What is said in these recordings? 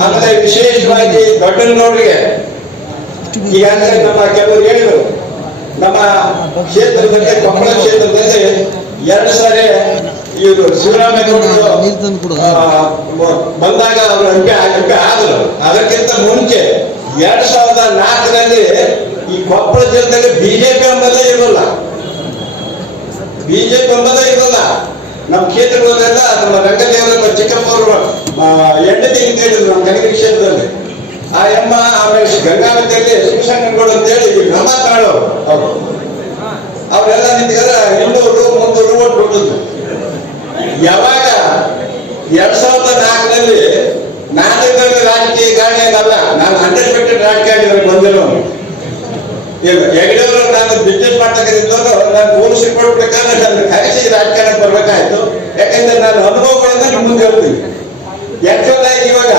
ಆಮೇಲೆ ವಿಶೇಷವಾಗಿ ದೊಡ್ಡನವ್ರಿಗೆ ಈಗಾಗಲೇ ನಮ್ಮ ಕೆಲವರು ಹೇಳಿದರು, ನಮ್ಮ ಕ್ಷೇತ್ರದಲ್ಲಿ ಕೊಪ್ಪಳ ಕ್ಷೇತ್ರದಲ್ಲಿ ಎರಡು ಸಾರಿ ಇವರು ಮ- ಬಂದಾಗ ಅವರು ಎಂಪಿ ಆದರು. ಅದಕ್ಕಿಂತ ಮುಂಚೆ ಎರಡ್ ಸಾವಿರದ ನಾಲ್ಕರಲ್ಲಿ ಈ ಕೊಪ್ಪಳ ಜಿಲ್ಲೆಯಲ್ಲಿ ಬಿಜೆಪಿ ಎಂಬುದೇ ಇರಲ್ಲ. ಬಿಜೆಪಿ ಎಂಬುದೇ ಇರಲ್ಲ. ನಮ್ಮ ಕ್ಷೇತ್ರಗಳಲ್ಲೆಲ್ಲ ನಮ್ಮ ರಂಗದೇವರ ಚಿಕ್ಕಪ್ಪವರು ಹೆಂಡತಿ ಅಂತ ಹೇಳಿದ್ರು ನಮ್ಮ ಕನಕಗಿರಿ ಕ್ಷೇತ್ರದಲ್ಲಿ ಆ ಎಮ್ಮ, ಆಮೇಲೆ ಗಂಗಾವತಿಯಲ್ಲಿ ಶಿವಶಂಕರಗೌಡ ಅಂತ ಹೇಳಿ ನಮ್ಮ ತಾಳು ಅವರು. ಅವರೆಲ್ಲ ನಿಂತಿದ್ರೆ ಇನ್ನೂರು ಮುನ್ನೂರು ಓಟ್ ಬಿಟ್ಟಿದ್ರು. ಯಾವಾಗ ಎರಡ್ ಸಾವಿರದ ನಾಲ್ಕರಲ್ಲಿ ನಾನಿದ್ರಲ್ಲಿ ರಾಜಕೀಯ ಗಾಳಿ ಏನಲ್ಲ ನಾನು ಹಂಡ್ರೆಡ್ ಪರ್ಸೆಂಟ್ ರಾಜಕಾರಣಿ ಬಂದಿರೋ ಇಲ್ಲ, ಹೆಗಡೆಯವರು ನಾನು ಬಿಸ್ನೆಸ್ ಮಾಡ್ತಕ್ಕಂಥದ್ದು ನಾನು ಪೊಲೀಸ್ ರಿಪೋರ್ಟ್ ಪ್ರಕಾರ ನಾನು ಕರೆಸಿ ರಾಜಕಾರಣಕ್ಕೆ ಬರ್ಬೇಕಾಯ್ತು ಯಾಕಂದ್ರೆ ನಾನು ಅನುಭವಗಳನ್ನ ನಿಮ್ಮ ಮುಂದೆ ಹೇಳ್ತೀನಿ. ಯಾಕಂದ್ರೆ ಇವಾಗ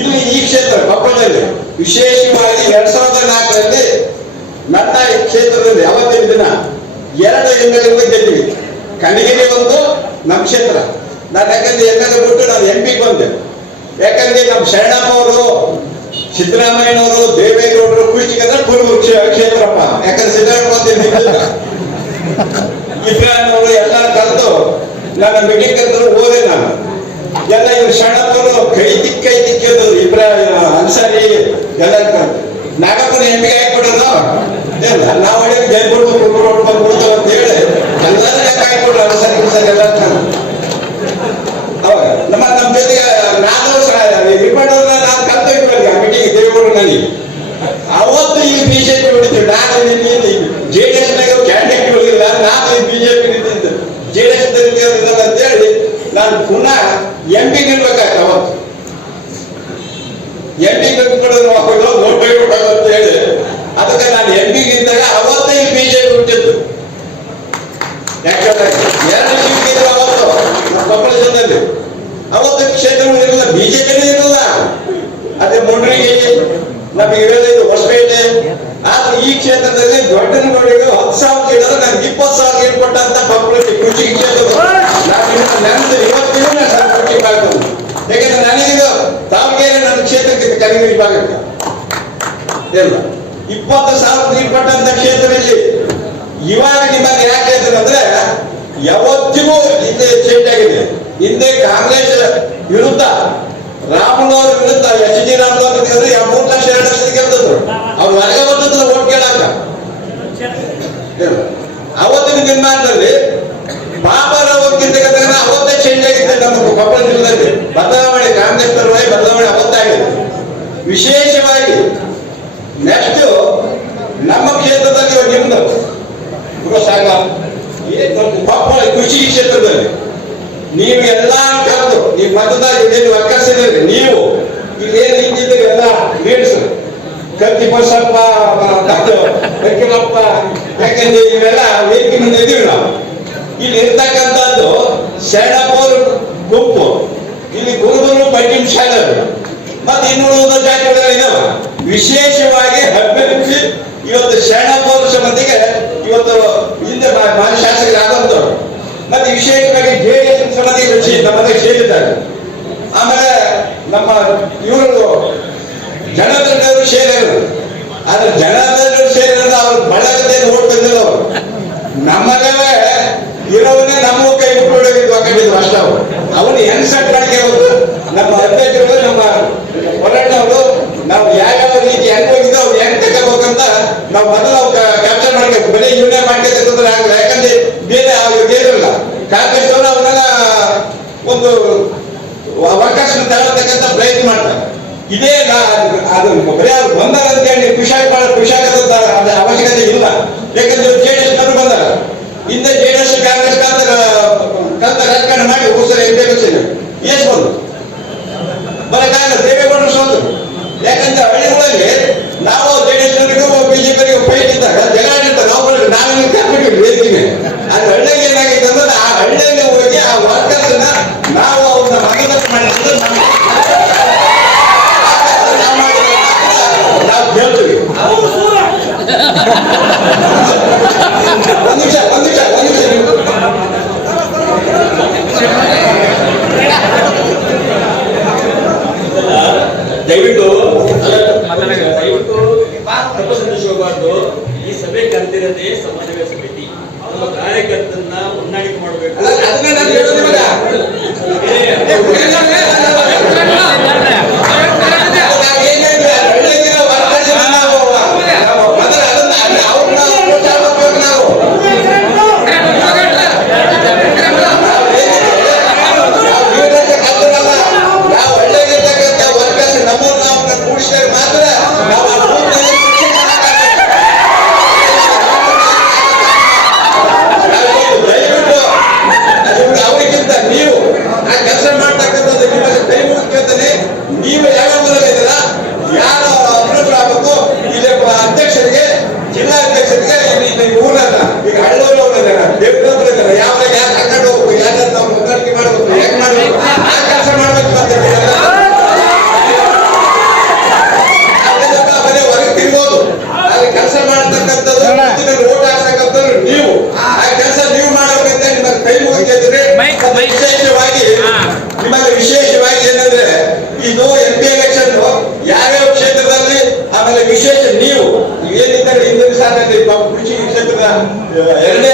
ಇಲ್ಲಿ ಈ ಕ್ಷೇತ್ರ, ಕೊಪ್ಪಳದಲ್ಲಿ ವಿಶೇಷವಾಗಿ ಎರಡ್ ಸಾವಿರದ ನಾಲ್ಕರಲ್ಲಿ ನನ್ನ ಕ್ಷೇತ್ರದಲ್ಲಿ ಅವತ್ತಿನ ದಿನ ಎರಡು ಎಂ ಎಲ್ ಕಣಿಗೆ ಗೆದ್ದಿವಿ. ಕನಗಿರಿ ಒಂದು, ನಮ್ಮ ಕ್ಷೇತ್ರ. ನಾನು ಯಾಕಂದ್ರೆ ಎಂ ಎಲ್ ಎ ಬಿಟ್ಟು ನಾನು ಎಂ ಪಿಗೆ ಬಂದೆ. ಯಾಕಂದ್ರೆ ನಮ್ಮ ಶರಣಪ್ಪ ಅವರು, ಸಿದ್ದರಾಮಯ್ಯನವರು, ದೇವೇಗೌಡರು ಕುಷ್ಟಿಗಂದ್ರೆ ಕ್ಷೇ- ಕ್ಷೇತ್ರಪ್ಪ. ಯಾಕಂದ್ರೆ ಸಿದ್ದರಾಮಯ್ಯ ಇಬ್ರಾಹಿಂ ಎಲ್ಲ ಕರೆದು ನನ್ನ ಮೀಟಿಂಗ್ ಕರೆದ್ರು ಹೋದೆ ನಾನು. ಎಲ್ಲ ಇವ್ರು ಶರಣಪ್ಪರು, ಕೈ ದಿಕ್ಕ ಕೈ ತಿಕ್ಕಿದ್ರು ಇಬ್ರಾಹಿಂ ಅನ್ಸಾರಿ, ಎಲ್ಲ ನಾಗಪ್ಪನ ಹೆಮ್ಮಿಗೆ ಹಾಕ್ಬಿಡೋದು? ನಾವು ಹೇಳಿ ಜೈ ಕೊಡ್ತು ಕುರುಬರು ಹೊಟ್ಟು ಬಂದ್ಬಿಡ್ತು ಅಂತ ಹೇಳಿ ಎಲ್ಲರೂ ಲೆಕ್ಕ ಹಾಕ್ಬಿಟ್ರು ಅನ್ಸಾರಿ ಗಿನ್ಸಾರಿ ಎಲ್ಲ ಅವಾಗ ನಮ್ಮ ನಮ್ಮ ಜೊತೆಗೆ ನಾನು ರಿಪೋರ್ಟ್ ನಾನು ಕಲ್ತು ಇಟ್ಬಿಡ್ರಿ ಆ ಮೀಟಿಂಗ್ ದೇವೇಗೌಡರು ನನಗೆ ಅವತ್ತು ಈ ಬಿಜೆಪಿ ಹೊಡಿತು ನಾನು ಜೆ ಡಿ ಎಸ್ ನಾಗ ಕ್ಯಾಂಡಿಡೇಟ್ ಹೊಡಿಲ್ಲ ನಾನು ಈ ಬಿಜೆಪಿ ನಿಂತಿದ್ದೆ ಜೆ ಡಿ ಎಸ್ ಅಂತ ಹೇಳಿ ನಾನು ಪುನಃ ಎಂ ಪಿ ನಿಲ್ಬೇಕಾಯ್ತು ಅವತ್ತು. ಎಂ ಪಿ ನಿಂತ್ಕೊಳ್ಳೋದು ಹೋಗ್ಬಿಡೋದು ಅಂತ ಹೇಳಿ. ಅದಕ್ಕೆ ನಾನು ಎಂ ಪಿ ಗಿದ್ದಾಗ ಅವತ್ತೇ ಬಿಜೆಪಿ ಬಿಟ್ಟಿದ್ದು ಯಾಕಂದ್ರೆ ಎರಡು ಇದ್ರು ಅವತ್ತು ಕೊಪ್ಪಳ ಜಿಲ್ಲೆಯಲ್ಲಿ ಅವತ್ತು ಕ್ಷೇತ್ರಗಳಿರಲಿಲ್ಲ ಬಿಜೆಪಿನೇ ಇರಲ್ಲ. ಅದೇ ಮುಂಡ್ರಿಗೆ ನಮಗೆ ಇರೋದು ಹೊಸಪೇಟೆ. ಆದ್ರೆ ಈ ಕ್ಷೇತ್ರದಲ್ಲಿ ದೊಡ್ಡನಗೌಡಿಗೆ ಹತ್ತು ಸಾವಿರ ಕೇಳಿದ್ರೆ ನನ್ಗೆ ಇಪ್ಪತ್ತು ಸಾವಿರ ಇಲ್ಲ ಇಪ್ಪತ್ತು ಸಾವಿರ ನೀರು ಕೊಟ್ಟಂತ ಕ್ಷೇತ್ರದಲ್ಲಿ ಇವಾಗ ನಿಮಗೆ ಯಾಕೆ ಅಂದ್ರೆ, ಯಾವತ್ತಿಗೂ ಹಿಂದೆ ಚೇಂಜ್ ಆಗಿದೆ ಹಿಂದೆ ಕಾಂಗ್ರೆಸ್ ವಿರುದ್ಧ ರಾಮನವ್ರ ವಿರುದ್ಧ, ಎಚ್ ಡಿ ರಾಮನವ್ರ ಗೆದ್ರೆ ಮೂರು ಲಕ್ಷ, ಎರಡು ಲಕ್ಷ ಗೆಲ್ತಿದ್ರು. ಅವ್ರು ಹೊರಗೆ ಬರ್ತಿದ್ರು ಓಟ್ ಕೇಳಾಕ ಅವತ್ತಿನ ನಿರ್ಮಾಣದಲ್ಲಿ ಬಾಬಾರವ್ರಿಗಿಂತ ಅವತ್ತೇ ಚೇಂಜ್ ಆಗಿದೆ ನಮ್ಮ ಕೊಪ್ಪಳ ಜಿಲ್ಲೆಯಲ್ಲಿ ಬದಲಾವಣೆ ಕಾಂಗ್ರೆಸ್ ಪರವಾಗಿ ಬದಲಾವಣೆ ಅವತ್ತಾಗಿದೆ ವಿಶೇಷವಾಗಿ ನೆಕ್ಸ್ಟ್ ನಮ್ಮ ಕ್ಷೇತ್ರದಲ್ಲಿ ನಿಮ್ದು. ಗೃಹಸಾಗ ಕೊಪ್ಪಳ ಕೃಷಿ ಕ್ಷೇತ್ರದಲ್ಲಿ ನೀವು ಎಲ್ಲ ಕರೆದು, ನೀವು ಮತದಾರ ವರ್ಕರ್ಸ್ ಒಕ್ಕರ್ಸಿದ್ರಿ ನೀವು ಇಲ್ಲಿ ಏನು ಇದ್ದಿದ್ದೀರಿ ಎಲ್ಲ ಲೀಡ್ಸ್ ಕತ್ತಿ ಬಸಪ್ಪ ವೆಂಕಟಪ್ಪ, ಯಾಕಂದ್ರೆ ಇವೆಲ್ಲ ವೇದಿಕೆ ಮುಂದೆ ಇದೀವಿ ನಾವು. ಇಲ್ಲಿ ಇರ್ತಕ್ಕಂಥದ್ದು ಶರಣಪ್ಪವ್ರ ಗುಂಪು. ಇಲ್ಲಿ ಗುರುಗಳು ಪಂಚಮ ಶಾಲೆ ಮತ್ತೆ ಇನ್ನುಳಿದ ಜಾತಿಗಳು ಇದಾವ. ವಿಶೇಷವಾಗಿ ಹಬ್ಬಿಸಿ ಇವತ್ತು ಶರಣ ಪೌರುಷ ಮಂದಿಗೆ ಇವತ್ತು ಹಿಂದೆ ಮಾಜಿ ಶಾಸಕರಾದಂತವ್ರು ಮತ್ತೆ ವಿಶೇಷವಾಗಿ ಜೆ ಡಿ ಸಮಿತಿ ಸಂಬಂಧಿಗೆ ನಮ್ಮಲ್ಲಿ ಸೇರಿದ್ದಾರೆ. ಆಮೇಲೆ ನಮ್ಮ ಇವರು ಜನಾರ್ದನವರು ಸೇರಿದರು. ಆದ್ರೆ ಜನಾರ್ದನವರು ಸೇರಿದ್ರೆ ಅವ್ರು ಬಳಗದಲ್ಲಿ ಓಟ್ ನಮ್ಮಲ್ಲವೇ ಇರೋವನ್ನೇ ನಮ್ಮ ಕೈ ಬಿಟ್ಟು ಹಾಕೊಂಡಿದ್ರು ಅಷ್ಟ ಅವರು ಅವನು ಹೆಂಗ್ ಸೆಟ್ ಮಾಡ್ಕೊಂಡು ನಮ್ಮ ಅಧ್ಯಕ್ಷರು ನಮ್ಮ ಹೊರಟವರು ನಾವು ಯಾವ್ಯಾವ ರೀತಿ ಹೆಂಗ್ ಹೋಗಿದ್ದೋ ಅವ್ರು ಹೆಂಗ್ ತಗೋಬೇಕಂತ ನಾವು ಮೊದಲು ಅವು ಕ್ಯಾಪ್ಚರ್ ಮಾಡ್ಬೇಕು ಬರೀ ಇವನೇ ಮಾಡ್ಕೊತಕ್ಕಂದ್ರೆ ಆಗಲ್ಲ ಯಾಕಂದ್ರೆ ಬೇರೆ ಅವ್ರು ಅವನ್ನೆಲ್ಲ ಒಂದು ಅವಕಾಶ ತಗೊಳ್ತಕ್ಕಂಥ ಪ್ರಯತ್ನ ಮಾಡ್ತಾರೆ. ಇದೇ ಅದು ಬರೀ ಅವ್ರು ಅಂತ ಹೇಳಿ ಮಾಡ ಖುಷಿಯಾಗದ ಅವಶ್ಯಕತೆ ಇಲ್ಲ. ಯಾಕಂದ್ರೆ ದಯವಿಟ್ಟು ದಯವಿಟ್ಟು ತಪ್ಪು ಈ ಸಭೆ ಕರೆದಿರದೆ ಸಮಾಜ ಸಮಿತಿ. ನಮ್ಮ ಕಾರ್ಯಕರ್ತರನ್ನ ಹೊಂದಾಣಿಕೆ ಮಾಡಬೇಕು. essa é ಹಿಂದಿನ ಸಾಧನೆ ಕೃಷಿ ಕ್ಷೇತ್ರದ ಎರಡನೇ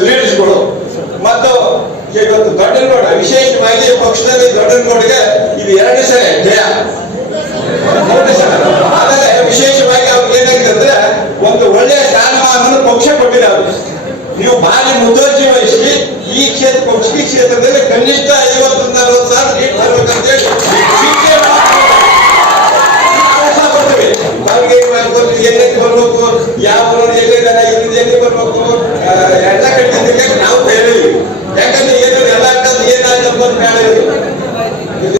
ಲೀಡರ್ಸ್ಗಳು ಮತ್ತು ಇವತ್ತು ದೊಡ್ಡನಗೌಡ ವಿಶೇಷವಾಗಿ ಪಕ್ಷದಲ್ಲಿ ದೊಡ್ಡನಗೌಡಗೆ ಇದು ಎರಡನೇ ಸಲ ಜಯ. ಆದರೆ ವಿಶೇಷವಾಗಿ ಅವ್ರಿಗೆ ಏನಾಗಿದೆ ಒಂದು ಒಳ್ಳೆಯ ಸ್ಥಾನಮಾನ ಪಕ್ಷ ಕೊಟ್ಟಿದೆ ನೀವು ಭಾರಿ ಮುತುವರ್ಜಿ ವಹಿಸಿ ಈ ಕ್ಷೇತ್ರ, ಪಕ್ಷಿ ಕ್ಷೇತ್ರದಲ್ಲಿ ಕನಿಷ್ಠ ಐವತ್ತು ಅರವತ್ತು ಸಾವಿರ ಸೀಟ್ ಬರ್ಬೇಕಂತ ಹೇಳಿ ಅವ್ರಿಗೆ ನಾವು యాభై ఏళ్ళు ఏదైనా ఎనిమిది ఏళ్ళు ఇవ్వబోతున్నాం